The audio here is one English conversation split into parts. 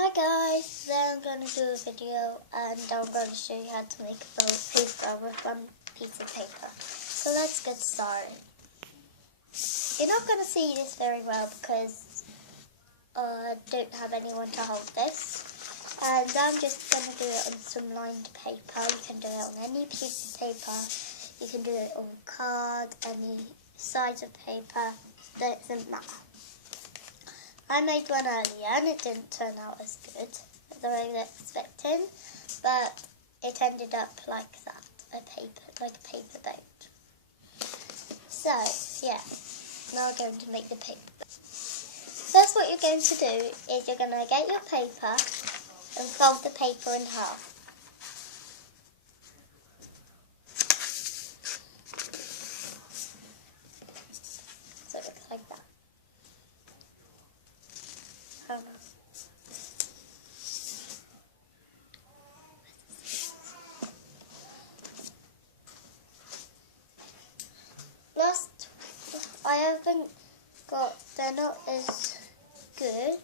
Hi guys, today I'm going to do a video and I'm going to show you how to make a paper with one piece of paper. So let's get started. You're not going to see this very well because I don't have anyone to hold this. And I'm just going to do it on some lined paper. You can do it on any piece of paper. You can do it on card, any size of paper, that doesn't matter. I made one earlier and it didn't turn out as good as the way I was expecting, but it ended up like that, like a paper boat. So, yeah, now we're going to make the paper boat. First what you're going to do is you're going to get your paper and fold the paper in half. So it looks like that. They're not as good,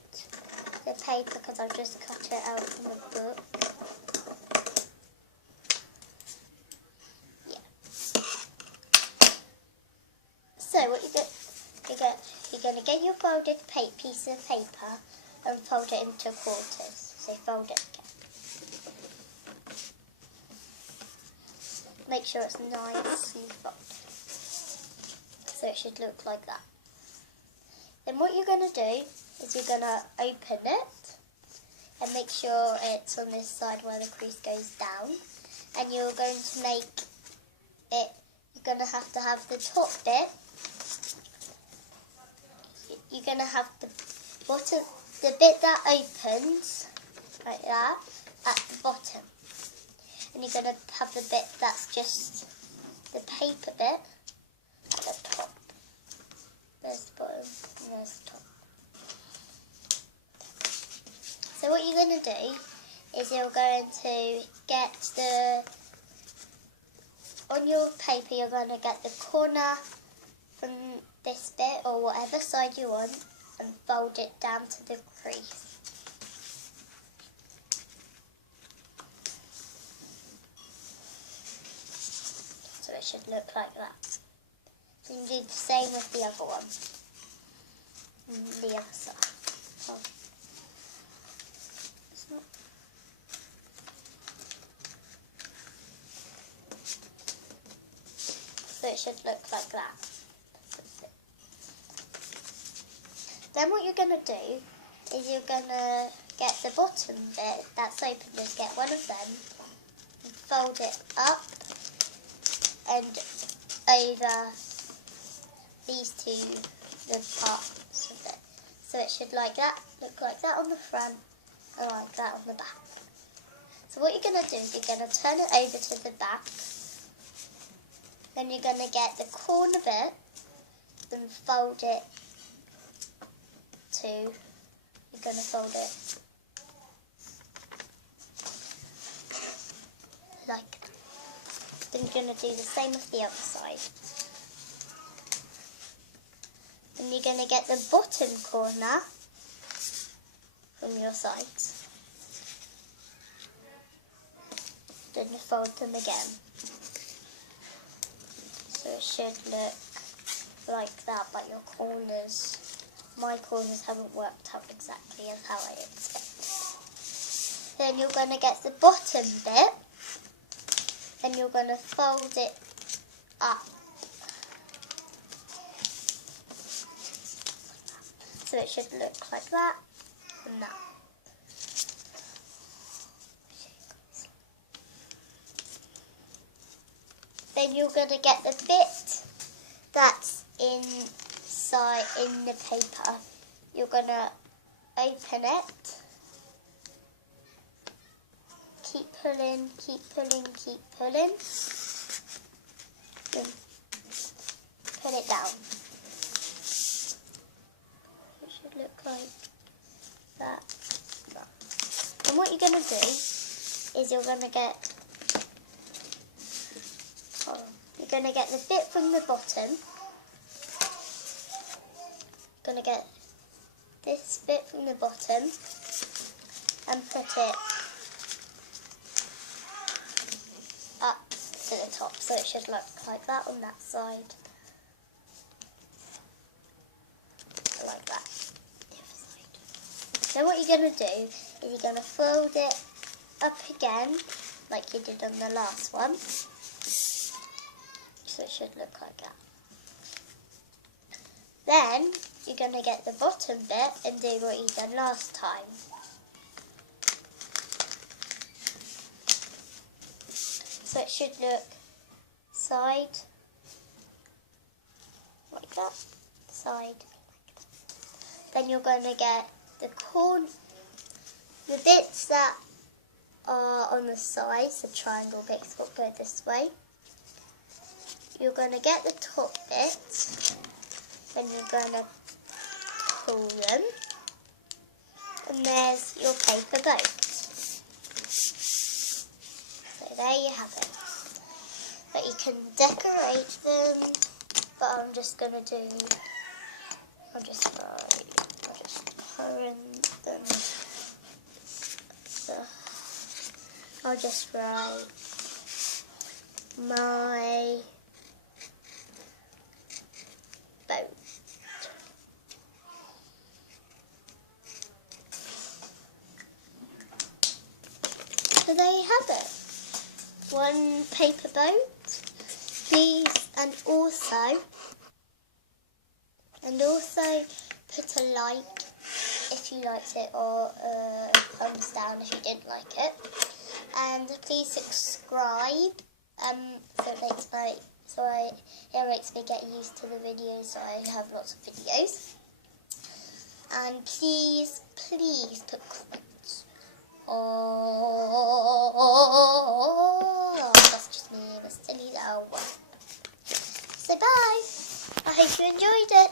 the paper, because I've just cut it out from a book. Yeah. So what you're going to get your folded piece of paper and fold it into quarters. So fold it again. Make sure it's nicely folded. So it should look like that. Then what you're going to do is you're going to open it and make sure it's on this side where the crease goes down. And you're going to make it, you're going to have the top bit. You're going to have the bottom, the bit that opens like that at the bottom. And you're going to have the bit that's just the paper bit at the top. There's the bottom and there's the top. So what you're going to do is you're going to get on your paper you're going to get the corner from this bit or whatever side you want and fold it down to the crease. So it should look like that. So you can do the same with the other one. And the other side. Oh. So it should look like that. Then what you're going to do is you're going to get the bottom bit that's open, just get one of them and fold it up and over these two, the parts of it. So it should like that, look like that on the front and like that on the back. So what you're going to do is you're going to turn it over to the back. Then you're going to get the corner bit and fold it to, you're going to fold it like that. Then you're going to do the same with the other side. Then you're going to get the bottom corner from your sides. Then you fold them again. So it should look like that, but your corners, my corners haven't worked out exactly as how I expected. Then you're going to get the bottom bit, and you're going to fold it up. So it should look like that and that. Then you're going to get the bit that's inside in the paper. You're going to open it. Keep pulling, keep pulling, keep pulling. Then put it down. It should look like that. And what you're going to do is you're going to get the bit from the bottom. Going to get this bit from the bottom and put it up to the top, so it should look like that on that side. Like that. The other side. So what you're going to do is you're going to fold it up again, like you did on the last one. So it should look like that. Then you're going to get the bottom bit and do what you did last time. So it should look side like that, side like that. Then you're going to get the bits that are on the sides, the triangle bits that go this way. You're going to get the top bit, then you're going to pull them, and there's your paper boat. So there you have it. But you can decorate them, but I'm just going to do, I'll just current them. So I'll just write my boat. So there you have it. One paper boat. Please, and also put a like if you liked it, or a thumbs down if you didn't like it. And please subscribe. It makes me get used to the videos, so I have lots of videos. And please put comments. Oh, that's just me, a silly little one. So bye. I hope you enjoyed it.